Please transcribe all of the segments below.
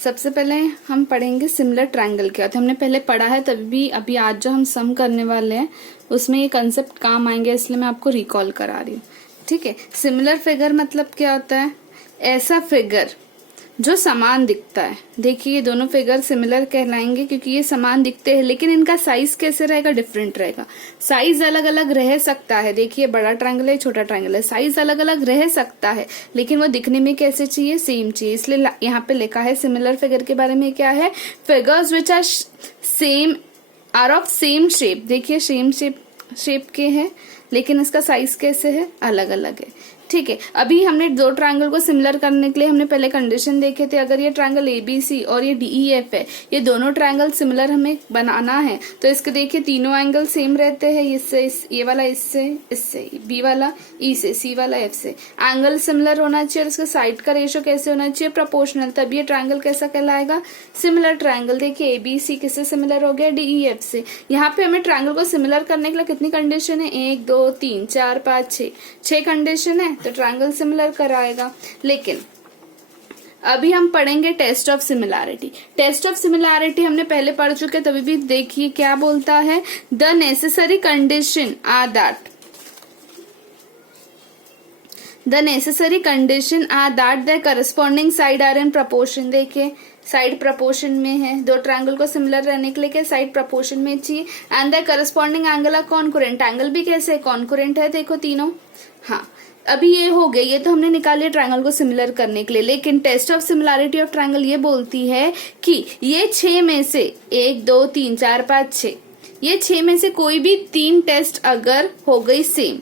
सबसे पहले हम पढ़ेंगे सिमिलर ट्रायंगल क्या होता है। हमने पहले पढ़ा है तभी भी, अभी आज जो हम सम करने वाले हैं उसमें ये कंसेप्ट काम आएंगे, इसलिए मैं आपको रिकॉल करा रही हूँ। ठीक है, सिमिलर फिगर मतलब क्या होता है? ऐसा फिगर जो समान दिखता है। देखिए ये दोनों फिगर सिमिलर कहलाएंगे क्योंकि ये समान दिखते हैं, लेकिन इनका साइज कैसे रहेगा? डिफरेंट रहेगा। साइज अलग अलग रह सकता है। देखिए बड़ा ट्रायंगल है, छोटा ट्रायंगल है, साइज अलग अलग रह सकता है, लेकिन वो दिखने में कैसे चाहिए? सेम चाहिए। इसलिए यहाँ पे लिखा है सिमिलर फिगर के बारे में क्या है? Figures which are same are of same shape. देखिए सेम शेप के हैं, लेकिन इसका साइज कैसे है? अलग अलग है। ठीक है, अभी हमने दो ट्रायंगल को सिमिलर करने के लिए हमने पहले कंडीशन देखे थे। अगर ये ट्रायंगल ABC और ये DEF है, ये दोनों ट्रायंगल सिमिलर हमें बनाना है, तो इसके देखिए तीनों एंगल सेम रहते हैं। इससे ये वाला इससे B वाला E से, C वाला F से। एंगल सिमिलर होना चाहिए और इसके साइड का रेशियो कैसे होना चाहिए? प्रोपोर्शनल। तब ये ट्रायंगल कैसा कहलाएगा? Similar triangle. देखिए ABC किससे सिमिलर हो गया? DEF से। यहाँ पे हमें ट्रायंगल को सिमिलर करने के लिए कितनी कंडीशन है? 1 2 3 4 5 6 कंडीशन है, तो ट्रायंगल सिमिलर कराएगा। लेकिन अभी हम पढ़ेंगे test of similarity. Test of similarity हमने पहले पढ़ चुके हैं, तभी भी देखिए क्या बोलता है? The necessary condition are that the corresponding side are in proportion. देखिए साइड प्रपोर्शन में है। दो ट्रायंगल को सिमिलर रहने के लिए क्या साइड प्रपोर्शन में चाहिए? And the corresponding angle are concurrent. Angle भी कैसे कॉन्करेंट है? देखो तीनों। हाँ, अभी ये हो गए, ये तो हमने निकाले ट्रायंगल को सिमिलर करने के लिए। लेकिन test of similarity of triangle ये बोलती है कि ये 6 में से 1 2 3 4 5 6, ये 6 में से कोई भी 3 टेस्ट अगर हो गई सेम,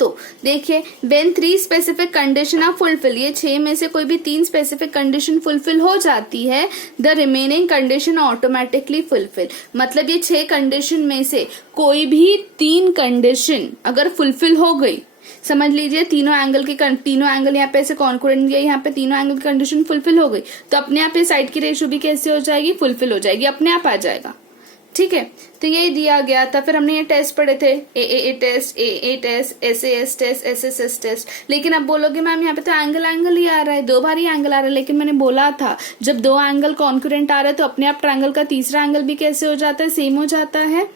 तो देखिए when 3 specific condition are fulfil, ये 6 में से कोई भी 3 स्पेसिफिक कंडीशन फुलफिल हो जाती है, the remaining condition automatically fulfil. मतलब ये 6 कंडीशन में से कोई भी 3 कंडीशन अगर फुलफिल हो गई, समझ लीजिए तीनों एंगल यहाँ पे ऐसे कॉन्करेंट दिया, यहाँ पे तीनों एंगल की कंडीशन फुलफिल हो गई, तो अपने आप ये साइड की रेशियो भी कैसे हो जाएगी? फुलफिल हो जाएगी, अपने आप आ जाएगा। ठीक है, तो ये दिया गया था। फिर हमने ये टेस्ट पढ़े थे, A test, SAS test, SSS test. लेकिन अब बोलोगे मैम यहाँ पे तो एंगल ही आ रहा है, 2 बार ही एंगल आ रहा है। लेकिन मैंने बोला था जब 2 एंगल कॉन्करेंट आ रहा है तो अपने आप ट्रायंगल का तीसरा एंगल भी कैसे हो जाता है? सेम हो जाता है।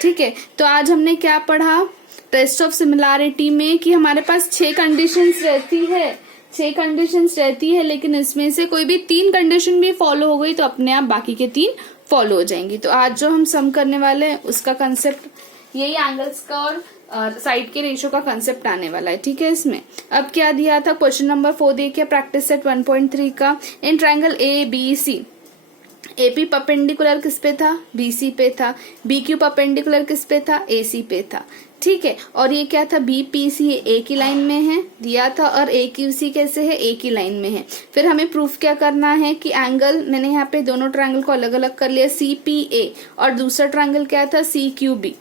ठीक है, तो आज हमने क्या पढ़ा टेस्ट ऑफ सिमिलैरिटी में? कि हमारे पास 6 कंडीशंस रहती है, 6 कंडीशंस रहती है, लेकिन इसमें से कोई भी 3 कंडीशन भी फॉलो हो गई तो अपने आप बाकी के 3 फॉलो हो जाएंगी। तो आज जो हम सम करने वाले हैं उसका कंसेप्ट यही एंगल्स का और साइड के रेशियो का कंसेप्ट आने वाला है। ठीक है, इसमें अब क्या दिया था? क्वेश्चन नंबर 4 देखिए, प्रैक्टिस सेट 1.3 का। In triangle ABC, AP perpendicular किस पे था? BC पे था। BQ परपेंडिकुलर किस पे था? AC पे था। ठीक है, और ये क्या था? BPC एक ही लाइन में है दिया था, और AQC कैसे है? एक ही लाइन में है। फिर हमें प्रूफ क्या करना है कि एंगल, मैंने यहाँ पे दोनों ट्रायंगल को अलग अलग कर लिया, CPA, और दूसरा ट्रायंगल क्या था? CQB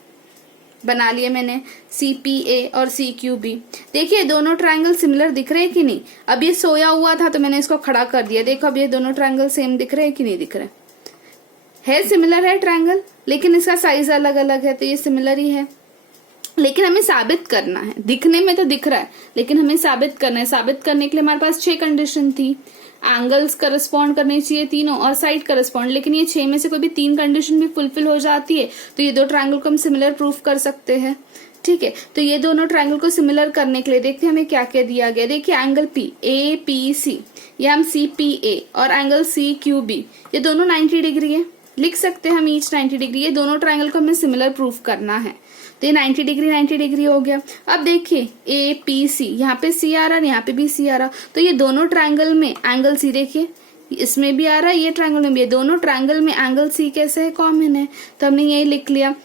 बना लिए मैंने, CPA और CQB। देखिए दोनों ट्रायंगल सिमिलर दिख रहे हैं कि नहीं? अब ये सोया हुआ था तो मैंने इसको खड़ा कर दिया। देखो अब ये दोनों ट्रायंगल सेम दिख रहे हैं कि नहीं दिख रहे? है सिमिलर है ट्रायंगल, लेकिन इसका साइज अलग अलग है, तो ये सिमिलर ही है। लेकिन हमें साबित करना है, दिखने में तो दिख रहा है लेकिन हमें साबित करना है। साबित करने के लिए हमारे पास 6 कंडीशन थी, एंगल्स करस्पॉन्ड करने चाहिए तीनों और साइड करस्पॉन्ड, लेकिन ये 6 में से कोई भी 3 कंडीशन भी फुलफिल हो जाती है तो ये दो ट्रायंगल को हम सिमिलर प्रूफ कर सकते हैं। ठीक है, तो ये दोनों ट्रायंगल को सिमिलर करने के लिए देखते हैं हमें क्या क्या दिया गया। देखिए एंगल APC, ये हम CPA, और एंगल CQB, ये दोनों 90 डिग्री है, लिख सकते हैं हम ईच 90 डिग्री। ये दोनों ट्रायंगल को हमें सिमिलर प्रूफ करना है, तो ये 90 डिग्री हो गया। अब देखिए APC, यहाँ पे C आ रहा है, यहाँ पे भी C आ रहा, तो ये दोनों ट्रायंगल में एंगल C, देखिए इसमें भी आ रहा है, ये ट्रायंगल में भी, ये दोनों ट्रायंगल में एंगल C कैसे है? कॉमन है, तो हमने यही लिख लिया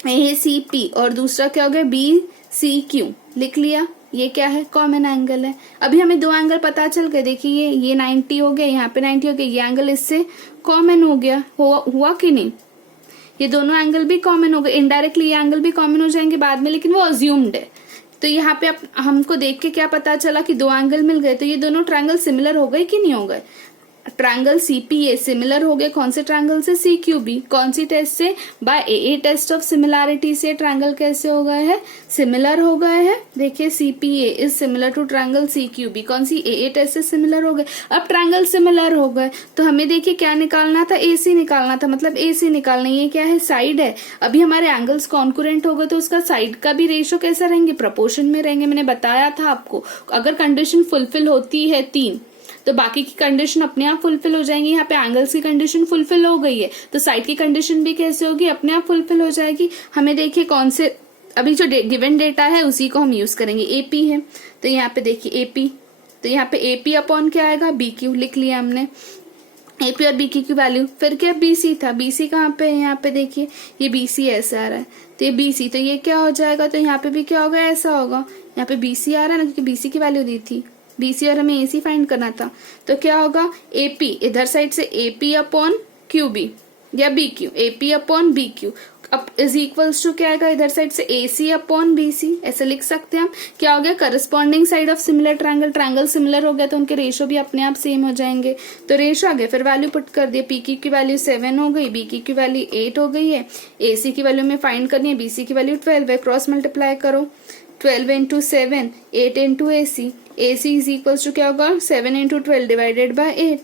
ACP, और दूसरा क्या हो गया? BCQ लिख लिया। ये क्या है? कॉमन एंगल है। अभी हमें 2 एंगल पता चल गए। देखिए ये 90 हो गया, यहाँ पे 90 हो गया, ये एंगल इससे कॉमन हो गया। हुआ कि नहीं? ये दोनों एंगल भी कॉमन हो गए, इनडायरेक्टली ये एंगल भी कॉमन हो जाएंगे बाद में, लेकिन वो अज्यूम्ड है। तो यहाँ पे हमको देख के क्या पता चला कि 2 एंगल मिल गए, तो ये दोनों ट्रायंगल सिमिलर हो गए कि नहीं हो गए? ट्रायंगल सीपीए सिमिलर हो गए कौन से ट्रायंगल से, सीक्यूबी। कौन सी टेस्ट से, by a test of similarity से ट्रायंगल कैसे हो गए हैं, सिमिलर हो गए हैं। देखिए CPA is similar to triangle CQB, कौन सी ए टेस्ट से सिमिलर हो गए। अब ट्रायंगल सिमिलर हो गए तो हमें देखिए क्या निकालना था, एसी निकालना था, मतलब एसी निकालना। ये क्या है, साइड है। अभी हमारे एंगल्स कॉन्कुरेंट हो गए तो उसका साइड का भी रेशो कैसा रहेंगे, प्रोपोर्शन में रहेंगे। मैंने बताया था आपको, अगर कंडीशन फुलफिल होती है 3 तो बाकी की कंडीशन अपने आप फुलफिल हो जाएंगी। यहाँ पे एंगल्स की कंडीशन फुलफिल हो गई है तो साइड की कंडीशन भी कैसे होगी, अपने आप फुलफिल हो जाएगी। हमें देखिए कौन से, अभी जो गिवन डेटा है उसी को हम यूज करेंगे। एपी है तो यहाँ पे देखिए एपी, तो यहाँ पे एपी अपॉन क्या आएगा, बीक्यू लिख लिया हमने, एपी और बीक्यू की वैल्यू। फिर क्या बीसी था, बीसी कहाँ पे है, यहाँ पे देखिए ये बीसी ऐसा आ रहा है तो ये बीसी, तो ये क्या हो जाएगा, तो यहाँ पे भी क्या होगा, ऐसा होगा। यहाँ पे बीसी आ रहा है ना, क्योंकि बीसी की वैल्यू दी थी बीसी और हमें एसी फाइंड करना था। तो क्या होगा, एपी इधर साइड से एपी अपॉन क्यूबी या बीक्यू, एपी अपॉन बीक्यू अब इज इक्वल्स टू क्या आएगा, इधर साइड से एसी अपॉन बीसी, ऐसे लिख सकते हैं हम। क्या हो गया, corresponding side of similar triangle, triangle similar हो गया तो उनके रेशो भी अपने आप सेम हो जाएंगे। तो रेशो आ गया, फिर वैल्यू पुट कर दिया, पीक्यू की वैल्यू 7 हो गई, बीक्यू की वैल्यू 8 हो गई है, एसी की वैल्यू में फाइंड करनी है, बीसी की वैल्यू 12 है, क्रॉस मल्टीप्लाई करो, 12 into 7, 8 into AC, AC is equal to क्या होगा, 7 इंटू 12 डिवाइडेड बाय 8,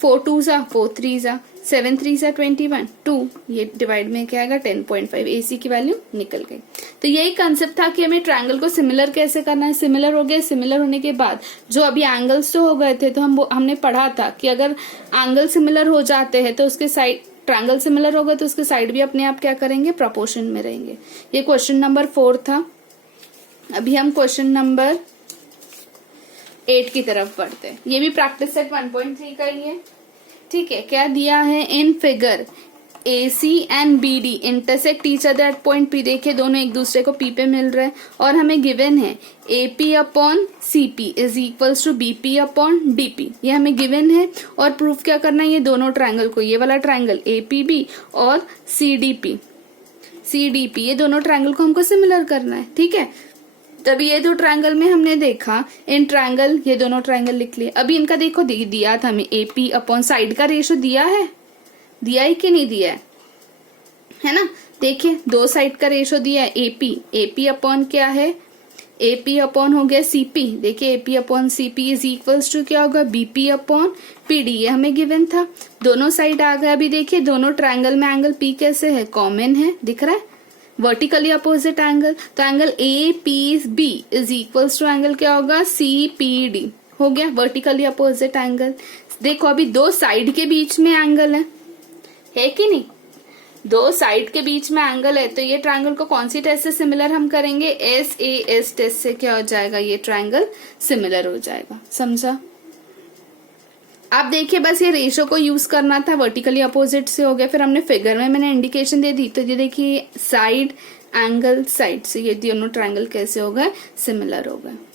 4 2 जा 4 3 जा 7 3 जा 21, 2 ये डिवाइड में क्या आएगा 10.5, AC की वैल्यू निकल गई। तो यही कंसेप्ट था कि हमें ट्रायंगल को सिमिलर कैसे करना है। सिमिलर हो गए, सिमिलर होने के बाद जो अभी एंगल्स तो हो गए थे तो हमने पढ़ा था कि अगर एंगल सिमिलर हो जाते हैं तो उसके साइड, ट्रायंगल सिमिलर होगा तो उसके साइड भी अपने आप क्या करेंगे, प्रोपोर्शन में रहेंगे। ये क्वेश्चन नंबर 4 था। अभी हम क्वेश्चन नंबर 8 की तरफ बढ़ते हैं। ये भी प्रैक्टिस सेट 1.3 का ही है, ठीक है। क्या दिया है, in figure AC and BD intersect each other at point P। देखिए दोनों एक दूसरे को P पे मिल रहे हैं और हमें गिवन है AP upon CP is equals to BP upon DP, ये हमें गिवन है। और प्रूफ क्या करना है, ये दोनों ट्रायंगल को, ये वाला ट्रायंगल APB और CDP ये दोनों ट्रायंगल को हमको सिमिलर करना है, ठीक है। तभी ये दो ट्रायंगल में हमने देखा, इन ट्रायंगल, ये दोनों ट्रायंगल लिख लिए। अभी इनका देखो दिया था हमें AP अपॉन साइड का रेशो दिया है कि नहीं दिया है ना। देखिए दो साइड का रेशो दिया है, AP अपॉन क्या है, AP अपॉन हो गया CP। देखिए AP upon CP is equals to क्या होगा, BP अपॉन PD, ये हमें गिवन था। दोनों साइड आ गया। अभी देखिए दोनों ट्रायंगल में एंगल P कैसे है, कॉमन है, दिख रहा है, वर्टिकली अपोजिट एंगल। तो angle APB is equals to angle क्या होगा, CPD हो गया, वर्टिकली अपोजिट एंगल। देखो अभी दो साइड के बीच में एंगल है कि नहीं, दो साइड के बीच में एंगल है तो ये ट्रायंगल को कौन सी टेस्ट से सिमिलर हम करेंगे, SAS टेस्ट से क्या हो जाएगा, ये ट्रायंगल सिमिलर हो जाएगा। समझा। आप देखिए बस ये रेशो को यूज करना था, वर्टिकली अपोजिट से हो गया। फिर हमने फिगर में मैंने इंडिकेशन दे दी, तो ये देखिए साइड एंगल साइड से ये दोनों ट्रायंगल कैसे हो गए, सिमिलर हो गए।